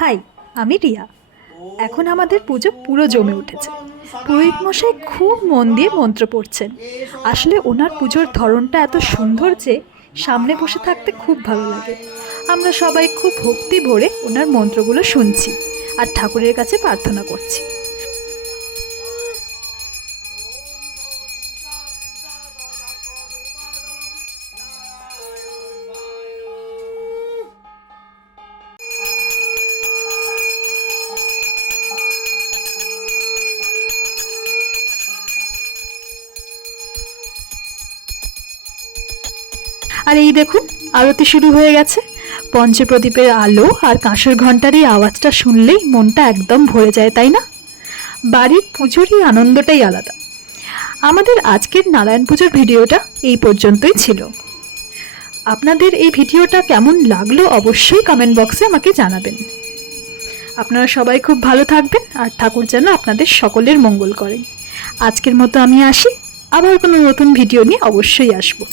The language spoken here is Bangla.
হাই, আমি রিয়া। এখন আমাদের পুজো পুরো জমে উঠেছে। পুরোহিত মশাই খুব মন দিয়ে মন্ত্র পড়ছেন। আসলে ওনার পুজোর ধরনটা এত সুন্দর যে সামনে বসে থাকতে খুব ভালো লাগে। আমরা সবাই খুব ভক্তি ভরে ওনার মন্ত্রগুলো শুনছি আর ঠাকুরের কাছে প্রার্থনা করছি। আর এই দেখুন, আরতি শুরু হয়ে গেছে। পঞ্চপ্রদীপের আলো আর কাঁসর ঘণ্টার এই আওয়াজটা শুনলেই মনটা একদম ভরে যায়, তাই না? বাড়ির পুজোর এই আনন্দটাই আলাদা। আমাদের আজকের নারায়ণ পুজোর ভিডিওটা এই পর্যন্তই ছিল। আপনাদের এই ভিডিওটা কেমন লাগলো অবশ্যই কমেন্ট বক্সে আমাকে জানাবেন। আপনারা সবাই খুব ভালো থাকবেন আর ঠাকুর যেন আপনাদের সকলের মঙ্গল করেন। আজকের মতো আমি আসি, আবার কোনো নতুন ভিডিও নিয়ে অবশ্যই আসবো।